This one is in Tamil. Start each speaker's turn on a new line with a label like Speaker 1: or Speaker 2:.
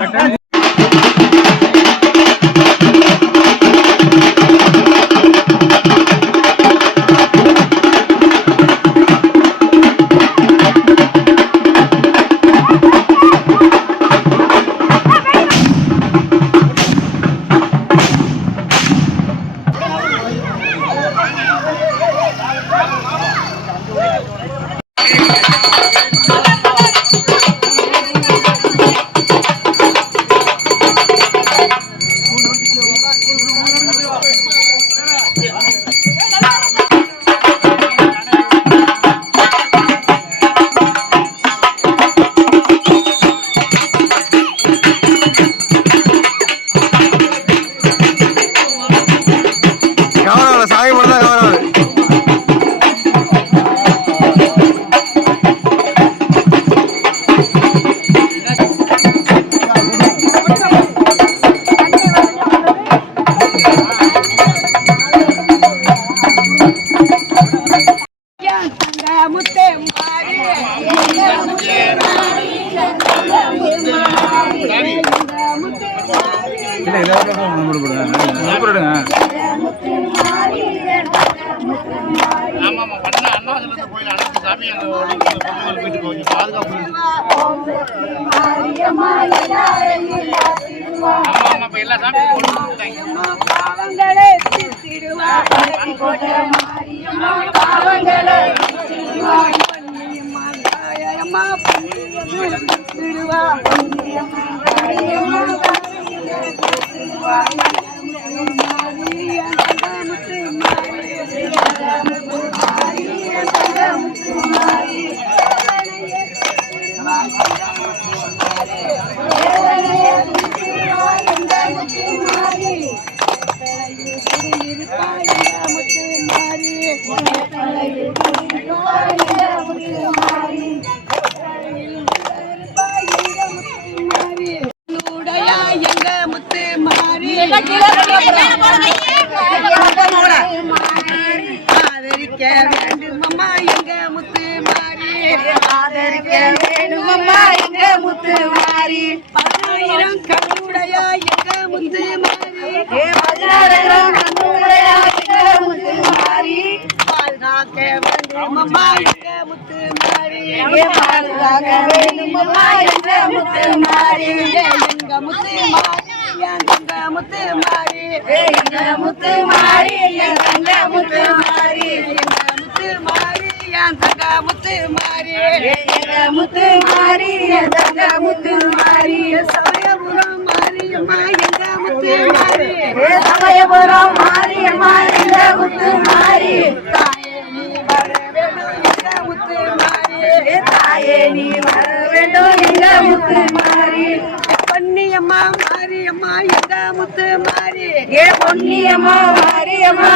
Speaker 1: பார்க்க இல்லை இதை போடுங்க போடுங்க
Speaker 2: ஆமாம் பண்ண பாதுகாப்பு
Speaker 3: தாயம்மா ஆதரிக்க வேண்டுமம்மா எங்க முத்து மாறி ஆதரிக்க வேண்டுமம்மா எங்க முத்து மாறி பதினாயிரம் கண்ணுடையா எங்க முத்து மாறி பதினாயிரம் கண்ணுடையா எங்க முத்து மாறி பாதுகாக்க வேண்டுமம்மா எங்க முத்து மாறி பாதுகாக்க வேண்டுமம்மா எங்க முத்து மாறி முத்து மாறி என் தங்க முத்து மாறி எங்க முத்து மாறி என் தங்க முத்து மாறி எங்க முத்து மாறி என் தங்க முத்து மாறி எங்க முத்து மாறி என் தங்க முத்து மாறி சமயபுரம் மாரியம்மா எங்க முத்து மாறி சமயபுரம் மாரியம்மா எங்க முத்து மாறி தாயே நீ வர வேண்டும் எங்க முத்து மாறி. தாயே நீ வர வேண்டும் எங்க முத்து மாறி பொன்னியம்மா மாரியம்மா எங்க முத்து மாறி. ஏ பொன்னியம்மா மாரியம்மா